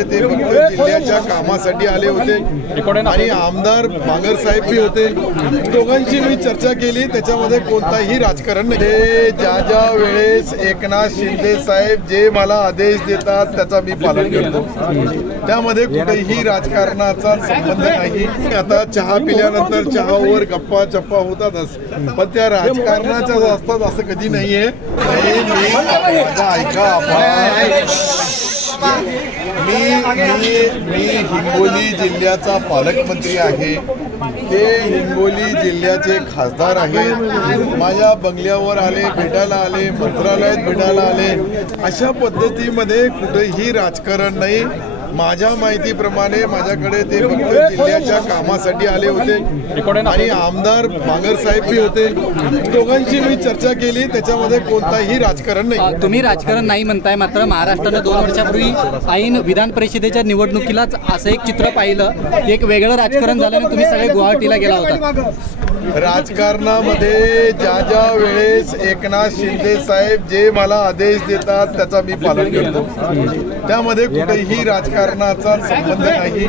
माझ्याकडे ते फक्त जिल्ह्याच्या कामासाठी आले होते आणि आमदार बांगर साहेब भी होते। दोघांशी मी चर्चा केली, त्याच्यामध्ये कोणताही राजकारण नाही। ज्या ज्या वेळेस एकनाथ शिंदे साहेब जे मला आदेश देतात त्याचा मी पालन करतो, त्यामध्ये कुठेही राजकारणाचा संबंध नाही। आता चहा पिल्यानंतर चहावर गप्पा चप्पा होतातच, पण त्या राजकारणाच्या असतात असं कधी नाहीये। ऐका, मी हिंगोली जिल्ह्याचा पालकमंत्री आहे, ते हिंगोली जिल्ह्याचे खासदार आहेत। माझ्या बंगल्यावर आले, भेटायला आले, मंत्रालयात भेटायला आले, अशा पद्धतीमध्ये कुठेही राजकारण नाही। माझ्या माहितीप्रमाणे माझ्याकडे ते फक्त जिल्ह्याच्या कामासाठी आले होते आणि आमदार बांगर साहेब भी होते। दोघांशी मी चर्चा केली, त्याच्यामध्ये कोणताही राजकारण नाही। तुम्ही राजकारण नाही म्हणताय, मात्र महाराष्ट्रानं 2 वर्षापूर्वी ऐन विधान परिषदेच्या निवडणुकीलाच असं एक चित्र पाहिलं, एक वेगळं राजकारण झाल्याने तुम्ही सगळे गुवाहाटीला गेला होता। राजकारणामध्ये ज्या ज्या वेळेस एकनाथ शिंदे साहेब जे मला आदेश देतात त्याचा मी पालन करतो, त्यामध्ये कुठेही राजकारणाचा संबंध नाही।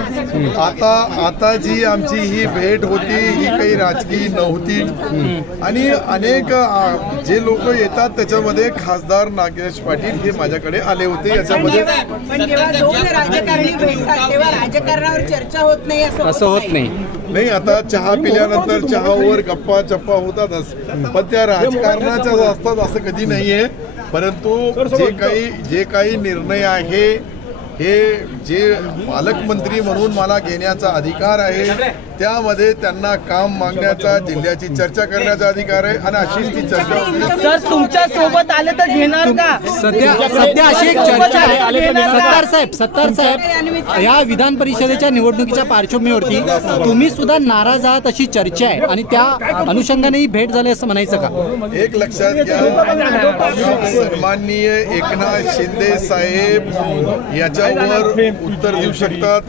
आता जी आमची ही भेट होती ही काही राजकीय नव्हती आणि अनेक जे लोक येतात त्याच्यामध्ये खासदार नागेश पाटील हे माझ्याकडे आले होते। याच्यामध्ये राजकारणावर चर्चा होत नाही असं होत नाही। आता चहा पिल्यानंतर चहावर गप्पा चप्पा होतातच, पण त्या राजकारणाच्या असतात असं कधी नाहीये। परंतु जे काही निर्णय आहे हे जे पालकमंत्री म्हणून मला घेण्याचा अधिकार आहे, त्यामध्ये त्यांना काम मागण्याचा, जिल्ह्याची चर्चा करण्याचा अधिकार आहे आणि अशीच ती चर्चा होती। सर तुमच्या सोबत आले तर घेणार का? सध्या अशी एक चर्चा आहे सत्तार साहेब या विधान परिषदेच्या निवडणुकीच्या पार्श्वभूमीवरती तुम्ही सुद्धा नाराज आहात अशी चर्चा आहे आणि त्या अनुषंगाने ही भेट झाली असं म्हणायचं का? एक लक्षात घ्या, सन्माननीय एकनाथ शिंदे साहेब याच्यावर उत्तर देऊ शकतात।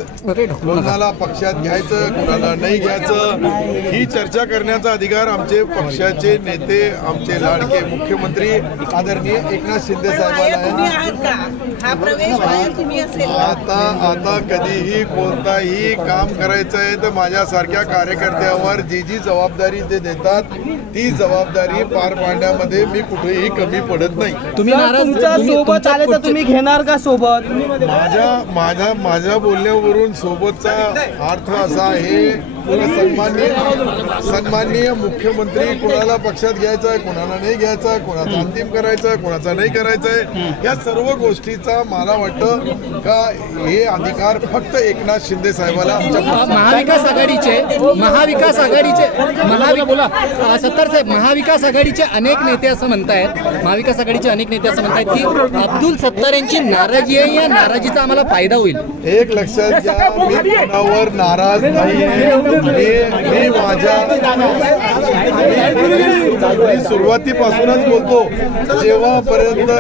कोणाला पक्षात घ्यायचं, कोणाला नाही घ्यायचं, ही चर्चा करण्याचा अधिकार आमचे पक्षाचे नेते, आमचे लाडके मुख्यमंत्री आदरणीय एकनाथ शिंदे साहेबांना आहे। आता कधीही कोणताही काम करायचं आहे तर माझ्यासारख्या कार्यकर्त्यावर जी जबाबदारी ते देतात ती जबाबदारी पार पाडण्यामध्ये मी कुठेही कमी पडत नाही। तुम्ही तुमच्या सोबत आले तर तुम्ही घेणार का सोबत? माझ्या बोलण्यावरून सोबतचा अर्थ असा आहे, सन्माननीय मुख्यमंत्री कोणाला पक्षात घ्यायचा आहे, कोणाला नाही घ्यायचा आहे, कोणाचा अंतिम करायचा आहे, कोणाचा नाही करायचा आहे, या सर्व गोष्टीचा मला वाटतं का हे अधिकार फक्त एकनाथ शिंदे साहेबाला। महाविकास आघाडीचे अनेक नेते असं म्हणतायत, की अब्दुल सत्तार यांची नाराजी आहे, या नाराजीचा आम्हाला फायदा होईल। एक लक्षात घ्या, मी कोणावर नाराज नाही। मी माझ्या सुरुवातीपासूनच बोलतो, जेव्हापर्यंत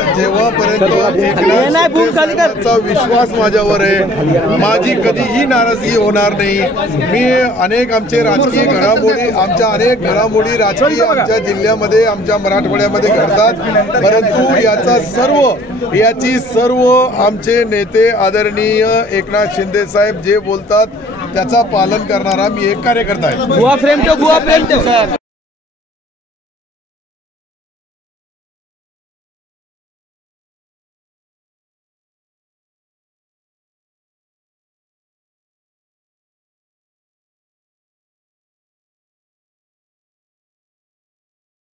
विश्वास माझ्यावर आहे, माझी कधीही नाराजगी होणार नाही। मी आमचे राजकीय घडामोडी, अनेक घडामोडी राजकीय आमच्या जिल्ह्यामध्ये, आमच्या मराठवाड्यामध्ये घडतात, परंतु याची सर्व आमचे नेते आदरणीय एकनाथ शिंदे साहेब जे बोलतात त्याचा पालन करणारा मी एक कार्यकर्ता आहे।